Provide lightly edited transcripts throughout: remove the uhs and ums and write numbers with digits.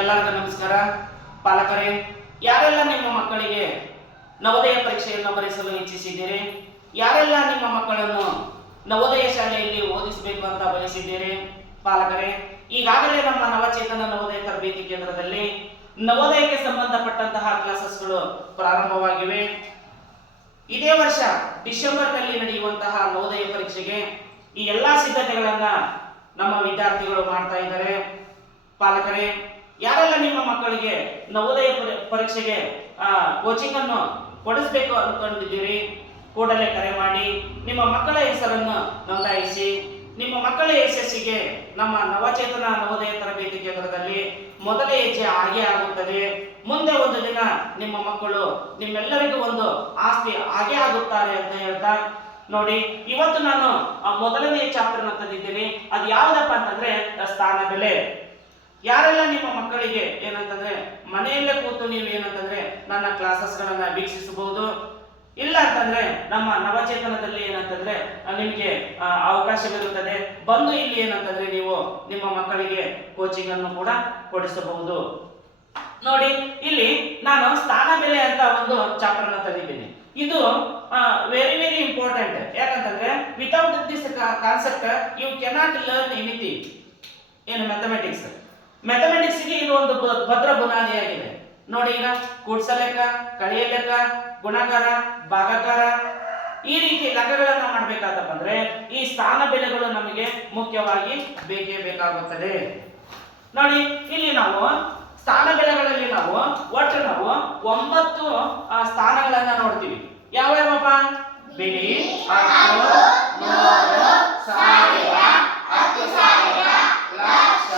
ಎಲ್ಲರಿಗೂ ನಮಸ್ಕಾರ. ಪಾಲಕರೇ, ಯಾರೆಲ್ಲ ನಿಮ್ಮ ಮಕ್ಕಳಿಗೆ ನವೋದಯ ಪರೀಕ್ಷೆಯನ್ನು ಬರೆಸಲು ಇಚ್ಛಿಸಿದ್ದೀರಿ, ಯಾರೆಲ್ಲ ನಿಮ್ಮ ಮಕ್ಕಳನ್ನು ನವೋದಯ ಶಾಲೆಯಲ್ಲಿ ಓದಿಸಬೇಕು ಅಂತ ಬಯಸಿದ್ದೀರಿ, ಪಾಲಕರೇ, ಈಗಾಗಲೇ ನಮ್ಮ ನವಚೇತನ ನವೋದಯ ತರಬೇತಿ ಕೇಂದ್ರದಲ್ಲಿ ನವೋದಯಕ್ಕೆ ಸಂಬಂಧಪಟ್ಟಂತಹ ಕ್ಲಾಸಸ್ಗಳು ಪ್ರಾರಂಭವಾಗಿವೆ. ಇದೇ ವರ್ಷ ಡಿಸೆಂಬರ್ನಲ್ಲಿ ನಡೆಯುವಂತಹ ನವೋದಯ ಪರೀಕ್ಷೆಗೆ ಈ ಎಲ್ಲಾ ಸಿದ್ಧತೆಗಳನ್ನ ನಮ್ಮ ವಿದ್ಯಾರ್ಥಿಗಳು ಮಾಡ್ತಾ ಇದ್ದಾರೆ. ಪಾಲಕರೇ, ಯಾರೆಲ್ಲ ನಿಮ್ಮ ಮಕ್ಕಳಿಗೆ ನವೋದಯ ಪರೀಕ್ಷೆಗೆ ಕೋಚಿಂಗ್ ಅನ್ನು ಕೊಡಿಸಬೇಕು ಅನ್ಕೊಂಡಿದ್ದೀರಿ, ಕೂಡಲೇ ಕರೆ ಮಾಡಿ ನಿಮ್ಮ ಮಕ್ಕಳ ಹೆಸರನ್ನು ನೋಂದಾಯಿಸಿ. ನಿಮ್ಮ ಮಕ್ಕಳ ಯಶಸ್ಸಿಗೆ ನಮ್ಮ ನವಚೇತನ ನವೋದಯ ತರಬೇತಿ ಕೇಂದ್ರದಲ್ಲಿ ಮೊದಲ ಹೆಜ್ಜೆ ಹಾಗೆ ಆಗುತ್ತದೆ. ಮುಂದೆ ಒಂದು ದಿನ ನಿಮ್ಮ ಮಕ್ಕಳು ನಿಮ್ಮೆಲ್ಲರಿಗೂ ಒಂದು ಆಸ್ತಿ ಹಾಗೆ ಆಗುತ್ತಾರೆ ಅಂತ ಹೇಳ್ತಾ ನೋಡಿ, ಇವತ್ತು ನಾನು ಮೊದಲನೇ ಚಾಪ್ಟರ್ ತಂದಿದ್ದೀನಿ. ಅದು ಯಾವುದಪ್ಪ ಅಂತಂದ್ರೆ ಸ್ಥಾನ ಬೆಲೆ. ಯಾರೆಲ್ಲ ನಿಮ್ಮ ಮಕ್ಕಳಿಗೆ ಏನಂತಂದ್ರೆ ಮನೆಯಲ್ಲೇ ಕೂತು ನೀವು ಏನಂತಂದ್ರೆ ನನ್ನ ಕ್ಲಾಸಸ್ಗಳನ್ನ ವೀಕ್ಷಿಸಬಹುದು, ಇಲ್ಲ ಅಂತಂದ್ರೆ ನಮ್ಮ ನವಚೇತನದಲ್ಲಿ ಏನಂತಂದ್ರೆ ನಿಮಗೆ ಅವಕಾಶವಿರುತ್ತದೆ. ಬಂದು ಇಲ್ಲಿ ಏನಂತಂದ್ರೆ ನೀವು ನಿಮ್ಮ ಮಕ್ಕಳಿಗೆ ಕೋಚಿಂಗ್ ಅನ್ನು ಕೂಡ ಕೊಡಿಸಬಹುದು. ನೋಡಿ, ಇಲ್ಲಿ ನಾನು ಸ್ಥಾನ ಬೆಲೆ ಅಂತ ಒಂದು ಚಾಪ್ಟರ್ ಅನ್ನು ತಂದಿದ್ದೀನಿ. ಇದು ವೆರಿ ವೆರಿ ಇಂಪಾರ್ಟೆಂಟ್. ಯಾಕಂತಂದ್ರೆ without this concept you cannot learn anything in mathematics ಗೆ ಇದು ಒಂದು ಭದ್ರ ಬುನಾದಿಯಾಗಿದೆ. ನೋಡಿ, ಈಗ ಕೂಡ್ಸ ಲೆಕ್ಕ, ಕಳೆಯ ಲೆಕ್ಕ, ಗುಣಾಕಾರ, ಭಾಗಾಕಾರ, ಈ ರೀತಿ ಲೆಕ್ಕಗಳನ್ನ ಮಾಡ್ಬೇಕಾದಪ್ಪ ಅಂದ್ರೆ ಈ ಸ್ಥಾನ ಬೆಲೆಗಳು ನಮಗೆ ಮುಖ್ಯವಾಗಿ ಬೇಕೇ ಬೇಕಾಗುತ್ತದೆ. ನೋಡಿ, ಇಲ್ಲಿ ನಾವು ಸ್ಥಾನ ಬೆಲೆಗಳಲ್ಲಿ ನಾವು ಒಟ್ಟು 9 ಸ್ಥಾನಗಳನ್ನ ನೋಡ್ತೀವಿ. ಯಾವ್ಯಾವಪ್ಪ? ಬಿಡಿ, 10, 100, 1000, 10,000, ಲಕ್ಷ,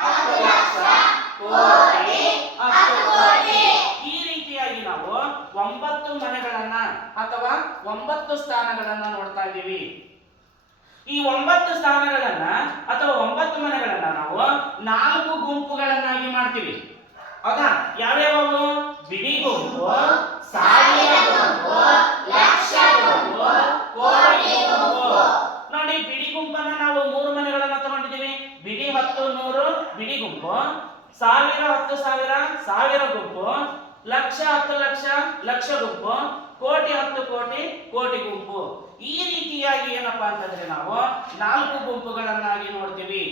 10 ಲಕ್ಷ, ಕೋಟಿ, 10 ಕೋಟಿ. ಈ ರೀತಿಯಾಗಿ ನಾವು 9 ಮನೆಗಳನ್ನ ಅಥವಾ 9 ಸ್ಥಾನಗಳನ್ನ ನೋಡ್ತಾ ಇದ್ದೀವಿ. ಈ 9 ಸ್ಥಾನಗಳನ್ನ ಅಥವಾ 9 ಮನೆಗಳನ್ನ ನಾವು 4 ಗುಂಪುಗಳನ್ನಾಗಿ ಮಾಡ್ತೀವಿ. ಹೌದಾ? ಯಾವ್ಯಾವು? ಬಿಡಿ ಗುಂಪು, ಸಾವಿರ ಗುಂಪು, ಲಕ್ಷ ಗುಂಪು, ಕೋಟಿ ಗುಂಪು. ನೋಡಿ, ಬಿಡಿ ಗುಂಪನ್ನ ನಾವು 3 ಮನೆಗಳನ್ನ ತಗೊಂಡಿದ್ದೀವಿ. ಬಿಡಿ 10, 100 ಬಿಡಿ ಗುಂಪು, ಸಾವಿರ 10,000 ಸಾವಿರ ಗುಂಪು, ಲಕ್ಷ 10 ಲಕ್ಷ ಲಕ್ಷ ಗುಂಪು, ಕೋಟಿ 10 ಕೋಟಿ ಕೋಟಿ ಗುಂಪು. ಈ ರೀತಿಯಾಗಿ ಏನಪ್ಪಾ ಅಂತಂದ್ರೆ ನಾವು 4 ಗುಂಪುಗಳನ್ನಾಗಿ ನೋಡ್ತೀವಿ.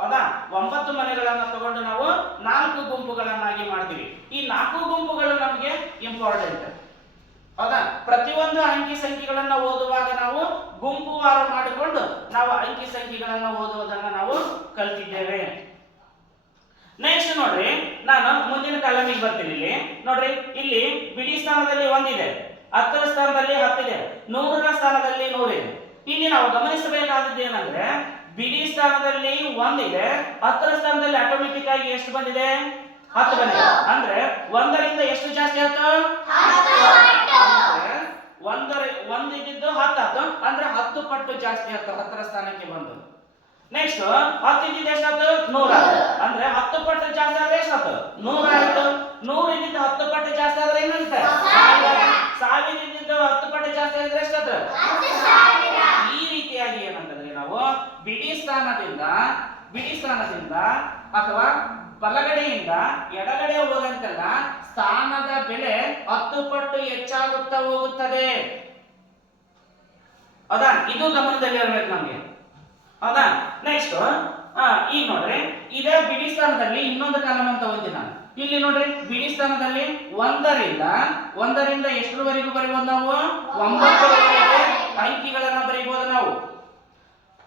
ಹೌದಾ? 9 ಮನೆಗಳನ್ನ ತಗೊಂಡು ನಾವು 4 ಗುಂಪುಗಳನ್ನಾಗಿ ಮಾಡ್ತೀವಿ. ಈ 4 ಗುಂಪುಗಳು ನಮಗೆ ಇಂಪಾರ್ಟೆಂಟ್. ಹೌದಾ? ಪ್ರತಿಯೊಂದು ಅಂಕಿ ಸಂಖ್ಯೆಗಳನ್ನ ಓದುವಾಗ ನಾವು ಗುಂಪುವಾರ ಮಾಡಿಕೊಂಡು ನಾವು ಅಂಕಿ ಸಂಖ್ಯೆಗಳನ್ನ ಓದುವುದನ್ನ ನಾವು ಕಲ್ತಿದ್ದೇವೆ. ನೆಕ್ಸ್ಟ್ ನೋಡ್ರಿ, ನಾನು ಮುಂದಿನ ಕಾಲಮಿಗೆ ಬರ್ತೀನಿ. ಇಲ್ಲಿ ನೋಡ್ರಿ, ಇಲ್ಲಿ ಬಿಡಿ ಸ್ಥಾನದಲ್ಲಿ 1 ಇದೆ, 10ರ ಸ್ಥಾನದಲ್ಲಿ 10 ಇದೆ, 100ರ ಸ್ಥಾನದಲ್ಲಿ 100 ಇದೆ. ಇಲ್ಲಿ ನಾವು ಗಮನಿಸಬೇಕಾದದ್ದು ಏನಂದ್ರೆ ಬಿಡಿ ಸ್ಥಾನದಲ್ಲಿ 1 ಇದೆ, 10ರ ಸ್ಥಾನದಲ್ಲಿ ಆಟೋಮೆಟಿಕ್ ಆಗಿ ಎಷ್ಟು ಬಂದಿದೆ? 10 ಬಂದಿದೆ. ಅಂದ್ರೆ 1ರಿಂದ ಎಷ್ಟು ಜಾಸ್ತಿ ಆಯ್ತು? 1 ಇದ್ದಿದ್ದು 10 ಆಯ್ತು. ಅಂದ್ರೆ 10 ಪಟ್ಟು ಜಾಸ್ತಿ ಆಯ್ತು 10ರ ಸ್ಥಾನಕ್ಕೆ ಬಂದು. ನೆಕ್ಸ್ಟ್ 10 ಇದ್ದಿದ್ದು ಎಷ್ಟಾಯ್ತು? 100. ಅಂದ್ರೆ 10 ಪಟ್ಟು ಜಾಸ್ತಿ ಆದ್ರೆ ಎಷ್ಟಾಯ್ತು? 100 ಆಯ್ತು. 100 ಇದ್ದಿದ್ದು 10 ಪಟ್ಟು ಜಾಸ್ತಿ ಆದ್ರೆ ಏನಾಗುತ್ತೆ? 1000 ಇದ್ದಿದ್ದು 10 ಪಟ್ಟು ಜಾಸ್ತಿ ಆದ್ರೆ ಎಷ್ಟಾಯ್ತು? 10,000. ಈ ರೀತಿಯಾಗಿ ಏನಂತಂದ್ರೆ ನಾವು ಬಿಡಿ ಸ್ಥಾನದಿಂದ ಅಥವಾ ಬಲಗಡೆಯಿಂದ ಎಡಗಡೆ ಹೋದಂತೆಲ್ಲ ಸ್ಥಾನದ ಬೆಲೆ 10 ಪಟ್ಟು ಹೆಚ್ಚಾಗುತ್ತಾ ಹೋಗುತ್ತದೆ. ಹೌದಾ? ಇದು ಗಮನದಲ್ಲಿರಬೇಕು ನಮಗೆ. ಹೌದಾ? ನೆಕ್ಸ್ಟ್ ಈಗ ನೋಡ್ರಿ, ಇದೇ ಬಿಡಿ ಸ್ಥಾನದಲ್ಲಿ ಇನ್ನೊಂದು ಕಾಲಮ್ ಅಂತ ಓದಿ ನಾನು. ಇಲ್ಲಿ ನೋಡ್ರಿ, ಬಿಡಿ ಸ್ಥಾನದಲ್ಲಿ 1ರಿಂದ ಎಷ್ಟರವರೆಗೂ ಬರೀಬಹುದು ನಾವು? 9ರವರೆಗೆ ಅಂಕಿಗಳನ್ನ ಬರೀಬಹುದು ನಾವು.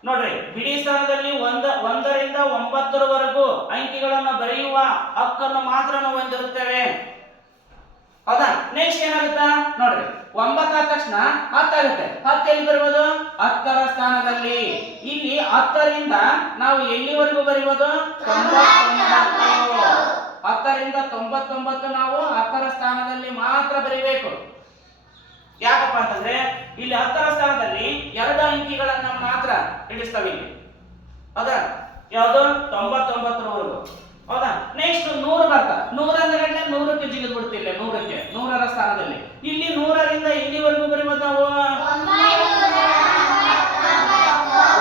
ನೋಡ್ರಿ, ಬಿಡಿ ಸ್ಥಾನದಲ್ಲಿ 1ರಿಂದ 9ರವರೆಗೂ ಅಂಕಿಗಳನ್ನ ಬರೆಯುವ ಹಕ್ಕನ್ನು ಮಾತ್ರ ನಾವು ಹೊಂದಿರುತ್ತೇವೆ. ಹೌದಾ? ನೆಕ್ಸ್ಟ್ ಏನಾಗುತ್ತಾ ನೋಡ್ರಿ, 9 ಆದ ತಕ್ಷಣ 10 ಆಗುತ್ತೆ. 10 ಎಲ್ಲಿ ಬರಬಹುದು? 10ರ ಸ್ಥಾನದಲ್ಲಿ. ಇಲ್ಲಿ 10ರಿಂದ ನಾವು ಎಲ್ಲಿವರೆಗೂ ಬರೀಬಹುದು? 99. 10ರಿಂದ 99 ನಾವು 10ರ ಸ್ಥಾನದಲ್ಲಿ ಮಾತ್ರ ಬರೀಬೇಕು. ಯಾಕಪ್ಪ ಅಂತಂದ್ರೆ ಇಲ್ಲಿ 10ರ ಸ್ಥಾನದಲ್ಲಿ 2 ಅಂಕಿಗಳನ್ನ ಮಾತ್ರ ಇಡಿಸ್ತವೆ ಇಲ್ಲಿ. ಹೌದಾ? ಯಾವುದು? 99ರವರೆಗೂ. ಹೌದಾ? ನೆಕ್ಸ್ಟ್ 100 ಬರ್ತಾ 100 ಅಂದ್ರೆ 100ಕ್ಕೆ ಜಿಗಿದು ಬಿಡ್ತಿಲ್ಲ. 100ರ ಸ್ಥಾನದಲ್ಲಿ ಇಲ್ಲಿ 100ರಿಂದ ಎಲ್ಲಿವರೆಗೂ ಬರೀಬಹುದು ನಾವು?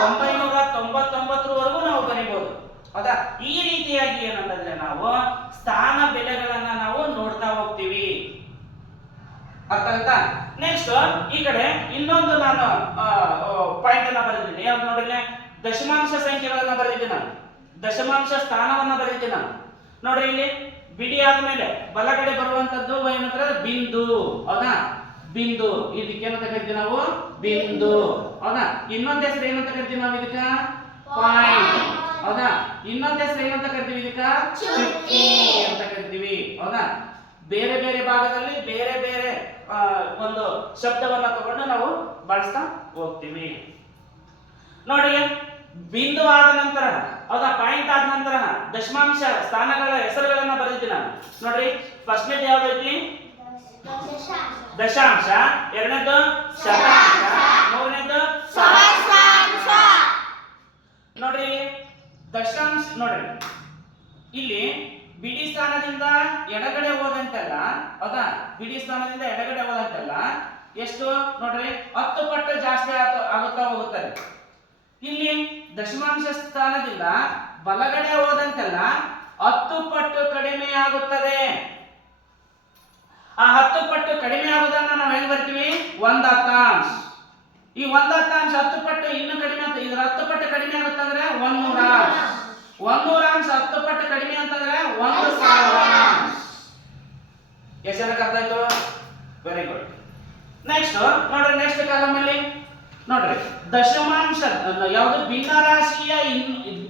999ರವರೆಗೂ ನಾವು ಬರೀಬಹುದು. ಹೌದಾ? ಈ ರೀತಿಯಾಗಿ ಏನಂತಂದ್ರೆ ನಾವು ನಾವು ಸ್ಥಾನ ಬೆಲೆಗಳನ್ನ ನಾವು ನೋಡ್ತಾ ಹೋಗ್ತೀವಿ. ಅರ್ಥ ಆಯ್ತಾ? ನೆಕ್ಸ್ಟ್ ಈ ಕಡೆ ಇನ್ನೊಂದು ನಾನು ಪಾಯಿಂಟ್ ಅನ್ನ ಬರೆದಿದ್ದೀನಿ. ಯಾವ್ದು ನೋಡ್ರಿ, ದಶಮಾಂಶ ಸಂಖ್ಯೆಗಳನ್ನ ಬರೆದಿದ್ದೀನಿ ನಾನು, ದಶಮಾಂಶ ಸ್ಥಾನವನ್ನ ಬರೆದಿದ್ದೀನಿ ನಾನು. ನೋಡ್ರಿ ಇಲ್ಲಿ ಬಿಡಿ ಆದ್ಮೇಲೆ ಬಲಗಡೆ ಬರುವಂತದ್ದು ಏನಂದ್ರೆ ಬಿಂದು. ಹೌದಾ? ಬಿಂದು. ಇದಕ್ಕೆ ಏನಂತ ಕರಿತೀವಿ ನಾವು? ಬಿಂದು. ಹೌದಾ? ಇನ್ನೊಂದ್ ಹೆಸರು ಏನಂತ ಕರಿತೀವಿ ನಾವು ಇದಕ್ಕ? ಪಾಯಿಂಟ್. ಹೌದಾ? ಇನ್ನೊಂದ್ ಹೆಸರು ಏನಂತ ಕರಿತೀವಿ ಇದಕ್ಕ? ಚುಕ್ಕಿ ಅಂತ ಕರಿತೀವಿ. ಹೌದಾ? ಬೇರೆ ಬೇರೆ ಭಾಗದಲ್ಲಿ ಬೇರೆ ಬೇರೆ ಒಂದು ಶಬ್ದವನ್ನ ತಗೊಂಡು ನಾವು ಬಳಸ್ತಾ ಹೋಗ್ತೀವಿ. ನೋಡಿ, ಬಿಂದು ಆದ ನಂತರ, ಹೌದಾ, ಪಾಯಿಂಟ್ ಆದ ನಂತರ ದಶಮಾಂಶ ಸ್ಥಾನಗಳ ಹೆಸರುಗಳನ್ನ ಬರೆದಿದ್ದೀನಿ ನಾನು. ನೋಡ್ರಿ, ಫಸ್ಟ್ನೇದು ಯಾವ್ದೈತಿ? ದಶಾಂಶ. ಎರಡನೇದು ಶತಾಂಶ. ಮೂರನೇದು ಸಹಸ್ರಾಂಶ. ನೋಡ್ರಿ, ದಶಾಂಶ ನೋಡ್ರಿ, ಇಲ್ಲಿ ಬಿಡಿ ಸ್ಥಾನದಿಂದ ಎಡಗಡೆ ಹೋದಂತೆಲ್ಲ, ಹೌದಾ, ಬಿಡಿ ಸ್ಥಾನದಿಂದ ಎಡಗಡೆ ಹೋದಂತೆಲ್ಲ ಎಷ್ಟು ನೋಡ್ರಿ 10 ಪಟ್ಟು ಜಾಸ್ತಿ ಆಗುತ್ತಾ ಹೋಗುತ್ತದೆ. ಇಲ್ಲಿ ದಶಮಾಂಶ ಸ್ಥಾನದಿಂದ ಬಲಗಡೆ ಹೋದಂತೆಲ್ಲ 10 ಪಟ್ಟು ಕಡಿಮೆ ಆಗುತ್ತದೆ. ಆ 10 ಪಟ್ಟು ಕಡಿಮೆ ಆಗುವುದನ್ನ ನಾವು ಹೇಗೆ ಬರ್ತೀವಿ? 1 ದತ್ತಾಂಶ. ಈ 1 ದತ್ತಾಂಶ 10 ಪಟ್ಟು ಇನ್ನು ಕಡಿಮೆ ಅಂತ, ಇದ್ರ 10 ಪಟ್ಟು ಕಡಿಮೆ ಆಗುತ್ತಂದ್ರೆ 100 100 10 ಪಟ್ಟು ಕಡಿಮೆ ಅಂತಂದ್ರೆ 1000. ಎಷ್ಟು ಜನಕ್ಕೆ ಅರ್ಥ ಆಯ್ತು? Very good. ನೆಕ್ಸ್ಟ್ ನೋಡ್ರಿ, ನೆಕ್ಸ್ಟ್ ಕಾಲಮ್ ಅಲ್ಲಿ ನೋಡ್ರಿ, ದಶಮಾಂಶ ಯಾವುದು?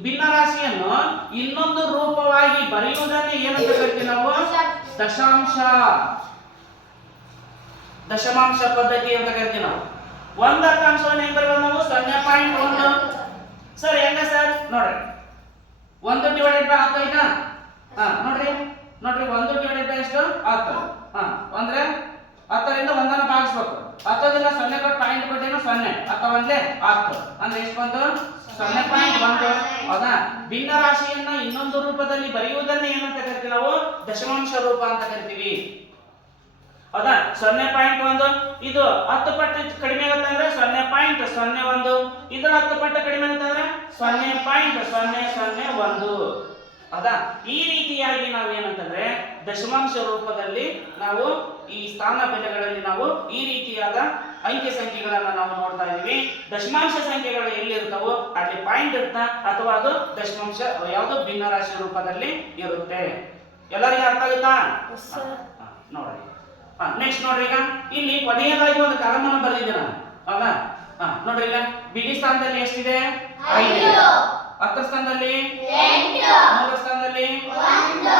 ಭಿನ್ನರಾಶಿಯನ್ನು ಇನ್ನೊಂದು ರೂಪವಾಗಿ ಬರೆಯುವುದನ್ನೇ ಏನಂತ ಕರಿತೀವಿ ನಾವು? ದಶಾಂಶ. ದಶಮಾಂಶ ಪದ್ಧತಿ ಅಂತ ಕರಿತೀವಿ ನಾವು. 1 ದತ್ತಾಂಶವನ್ನು ಹೆಂಗ್ ಬರೆಯೋದು ನಾವು? 0.1. ಸರ್ ಹೆಂಗ ಸರ್? ನೋಡ್ರಿ, 1 ಡಿವೈಡೆಡ್ ಬೈ 10 ಆಯ್ತಾ? ನೋಡ್ರಿ 1 ಡಿವೈಡೆಡ್ ಬೈ ಎಷ್ಟು? 10. ಅಂದ್ರೆ 10ರಿಂದ 1 ಭಾಗಿಸ್ಬೇಕು. 10ದಿಂದ 0 ಕೊಟ್ಟು ಪಾಯಿಂಟ್ ಕೊಟ್ಟೇನು? 0. 10 ಒಂದ್ಲೆ 10 ಅಂದ್ರೆ ಎಷ್ಟು ಬಂತು? 0.1. ಹೌದಾ? ಭಿನ್ನ ರಾಶಿಯನ್ನ ಇನ್ನೊಂದು ರೂಪದಲ್ಲಿ ಬರೆಯುವುದನ್ನ ಏನಂತ ಕರಿತೀವಿ ನಾವು? ದಶಮಾಂಶ ರೂಪ ಅಂತ ಕರಿತೀವಿ. ಹೌದಾ? 0.1 ಇದು 10 ಪಟ್ಟು ಕಡಿಮೆ ಆಗುತ್ತಂದ್ರೆ 0.01. ಇದು 10 ಪಟ್ಟು ಕಡಿಮೆ ಆಗುತ್ತಂದ್ರೆ 0.001. ಹೌದಾ? ಈ ರೀತಿಯಾಗಿ ನಾವು ಏನಂತಂದ್ರೆ ದಶಮಾಂಶ ರೂಪದಲ್ಲಿ ನಾವು ಈ ಸ್ಥಾನ ಬೆಲೆಗಳಲ್ಲಿ ನಾವು ಈ ರೀತಿಯಾದ ಅಂಕಿ ಸಂಖ್ಯೆಗಳನ್ನ ನಾವು ನೋಡ್ತಾ ಇದೀವಿ. ದಶಮಾಂಶ ಸಂಖ್ಯೆಗಳು ಎಲ್ಲಿರ್ತಾವೋ ಅಲ್ಲಿ ಪಾಯಿಂಟ್ ಇರ್ತಾ ಅಥವಾ ಅದು ದಶಮಾಂಶ ಯಾವುದು ಭಿನ್ನರಾಶಿ ರೂಪದಲ್ಲಿ ಇರುತ್ತೆ. ಎಲ್ಲರಿಗೂ ಅರ್ಥ ಆಗುತ್ತಾ? ನೋಡಿ, ನೆಕ್ಸ್ಟ್ ನೋಡ್ರಿ, ಈಗ ಇಲ್ಲಿ ಕೊನೆಯದಾಗಿ ಒಂದು ಕಾಲಮ್ ಅನ್ನು ಬರೆದಿದ್ದೆ ನಾನು. ಹೌದಾ? ನೋಡ್ರಿ, ಈಗ ಬಿಡಿ ಸ್ಥಾನದಲ್ಲಿ ಎಷ್ಟಿದೆ? 5. 10 ಸ್ಥಾನದಲ್ಲಿ 8. 100 ಸ್ಥಾನದಲ್ಲಿ 1.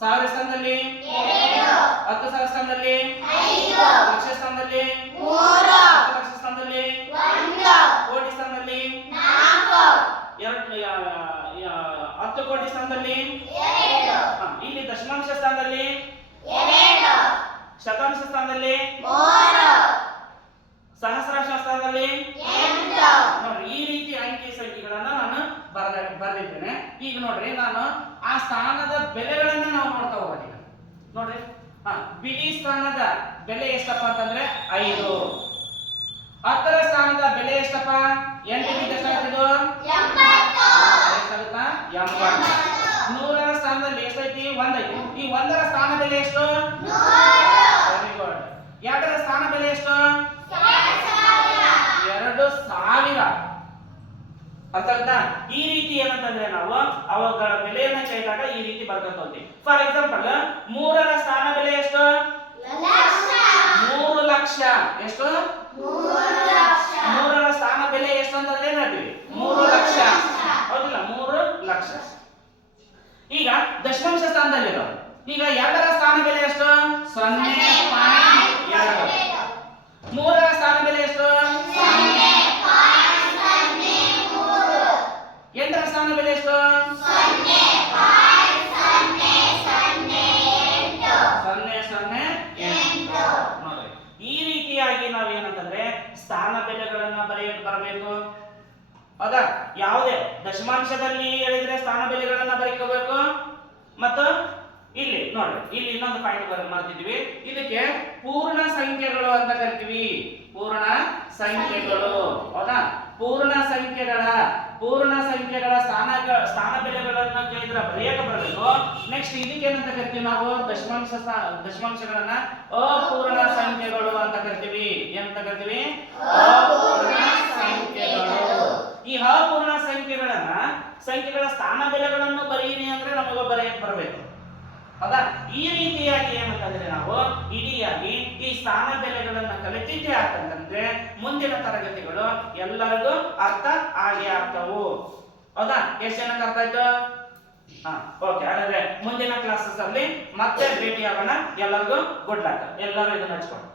1000 ಸ್ಥಾನದಲ್ಲಿ 2. 10,000 ಸ್ಥಾನದಲ್ಲಿ 5. ಲಕ್ಷ ಸ್ಥಾನದಲ್ಲಿ 3. 10 ಲಕ್ಷ ಸ್ಥಾನದಲ್ಲಿ 1. ಕೋಟಿ ಸ್ಥಾನದಲ್ಲಿ 4. 10 ಕೋಟಿ ಸ್ಥಾನದಲ್ಲಿ 2. ಇಲ್ಲಿ ದಶಮಾಂಶ ಸ್ಥಾನದಲ್ಲಿ 2. ಶತಾಂಶ ಸ್ಥಾನದಲ್ಲಿ 3. ಸಹಸ್ರಾಂಶ ಸ್ಥಾನದಲ್ಲಿ 8. ನೋಡ್ರಿ, ಈ ರೀತಿ ಅಂಕಿ ಸಂಖ್ಯೆಗಳನ್ನ ನಾನು ಬರೆದಿದ್ದೇನೆ. ಈಗ ನೋಡ್ರಿ, ನಾನು ಆ ಸ್ಥಾನದ ಬೆಲೆಗಳನ್ನ ನಾವು ನೋಡ್ತಾ ಹೋಗೋಣ. ನೋಡ್ರಿ, ಬಿಡಿ ಸ್ಥಾನದ ಬೆಲೆ ಎಷ್ಟಪ್ಪ ಅಂತಂದ್ರೆ 5. 10ರ ಸ್ಥಾನದ ಬೆಲೆ ಎಷ್ಟಪ್ಪ? 8 ಬಿಟ್ಟು ಎಷ್ಟಾಗ್ತಿದ್ದು? 80. ಎಷ್ಟಾಗುತ್ತಾ? 80. 100ರ ಸ್ಥಾನದಲ್ಲಿ ಎಷ್ಟೈತಿ? 1 ಐತಿ. ಈ 1ರ ಸ್ಥಾನ ಬೆಲೆ ಎಷ್ಟು? 100. Very good. 2ರ ಸ್ಥಾನ ಬೆಲೆ ಎಷ್ಟು? 2000. ಅರ್ಥ ಆಯ್ತಾ? ಈ ರೀತಿ ಏನಂತಂದ್ರೆ ನಾವು ಅವುಗಳ ಬೆಲೆಯನ್ನ ಕೇಳಿದಾಗ ಈ ರೀತಿ ಬರ್ಕೊಂತ ಹೋಗ್ತೀವಿ. ಫಾರ್ ಎಕ್ಸಾಂಪಲ್ 3ರ ಸ್ಥಾನ ಬೆಲೆ ಎಷ್ಟು? 3 ಲಕ್ಷ. ಎಷ್ಟು? 3ರ ಸ್ಥಾನ ಬೆಲೆ ಎಷ್ಟು ಅಂತಂದ್ರೆ ಏನ್ ಹೇಳ್ತೀವಿ? 3 ಲಕ್ಷ. ಹೌದಿಲ್ಲ? 3 ಲಕ್ಷ. ಈಗ ದಶಮಾಂಶ ಸ್ಥಾನದಲ್ಲಿ ಇರೋದು. ಈಗ 2ರ ಸ್ಥಾನ ಬೆಲೆ ಎಷ್ಟು? 0.2. 3ರ ಸ್ಥಾನ ಬೆಲೆ ಎಷ್ಟು? 8ರ ಸ್ಥಾನ ಬೆಲೆ ಎಷ್ಟು? 0.008. ನೋಡಿ, ಈ ರೀತಿಯಾಗಿ ನಾವು ಏನಂತಂದ್ರೆ ಸ್ಥಾನ ಬೆಲೆಗಳನ್ನ ಬರಬೇಕು. ಹೌದಾ? ಯಾವುದೇ ದಶಮಾಂಶದಲ್ಲಿ ಹೇಳಿದ್ರೆ ಸ್ಥಾನ ಬೆಲೆಗಳನ್ನ ಬರೀಕೋಬೇಕು. ಮತ್ತು ಇಲ್ಲಿ ನೋಡ್ರಿ, ಇಲ್ಲಿ ಇನ್ನೊಂದು ಪಾಯಿಂಟ್ ಮಾಡ್ತಿದ್ವಿ. ಇದಕ್ಕೆ ಪೂರ್ಣ ಸಂಖ್ಯೆಗಳು ಅಂತ ಕರಿತೀವಿ. ಪೂರ್ಣ ಸಂಖ್ಯೆಗಳು. ಹೌದಾ? ಪೂರ್ಣ ಸಂಖ್ಯೆಗಳ ಪೂರ್ಣ ಸಂಖ್ಯೆಗಳ ಸ್ಥಾನ ಬೆಲೆಗಳನ್ನ ಕೇಳಿದ್ರೆ ಬರೆಯಕ್ಕೆ ಬರಬೇಕು. ನೆಕ್ಸ್ಟ್ ಇದಕ್ಕೆ ಏನಂತ ಕರಿತೀವಿ ನಾವು? ದಶಮಾಂಶಗಳನ್ನ ಅಪೂರ್ಣ ಸಂಖ್ಯೆಗಳು ಅಂತ ಕರಿತೀವಿ. ಏನಂತ ಕರಿತೀವಿ? ಅಪೂರ್ಣ ಸಂಖ್ಯೆಗಳು. ಈ ಅಪೂರ್ಣ ಸಂಖ್ಯೆಗಳ ಸ್ಥಾನ ಬೆಲೆಗಳನ್ನು ಬರೀರಿ ಅಂದ್ರೆ ನಮಗೆ ಬರೆಯಕ್ಕೆ ಬರಬೇಕು. ಹೌದಾ? ಈ ರೀತಿಯಾಗಿ ಏನಂತಂದ್ರೆ ನಾವು ಇಡಿಯಾಗಿ ಈ ಸ್ಥಾನ ಬೆಲೆಗಳನ್ನ ಕಲಿತಿದ್ದೆ ಅಂತಂದ್ರೆ ಮುಂದಿನ ತರಗತಿಗಳು ಎಲ್ಲರಿಗೂ ಅರ್ಥ ಆಗೇ ಆಗ್ತಾವು. ಹೌದಾ? ಎಷ್ಟು ಜನಕ್ಕೆ ಅರ್ಥ ಆಯ್ತು? ಓಕೆ. ಹಾಗಾದ್ರೆ ಮುಂದಿನ ಕ್ಲಾಸಸ್ ಅಲ್ಲಿ ಮತ್ತೆ ಭೇಟಿ ಆಗೋಣ. ಎಲ್ಲರಿಗೂ ಗುಡ್ ಲಕ್. ಎಲ್ಲರೂ ಇದನ್ನ ಹಚ್ಕೊಂಡು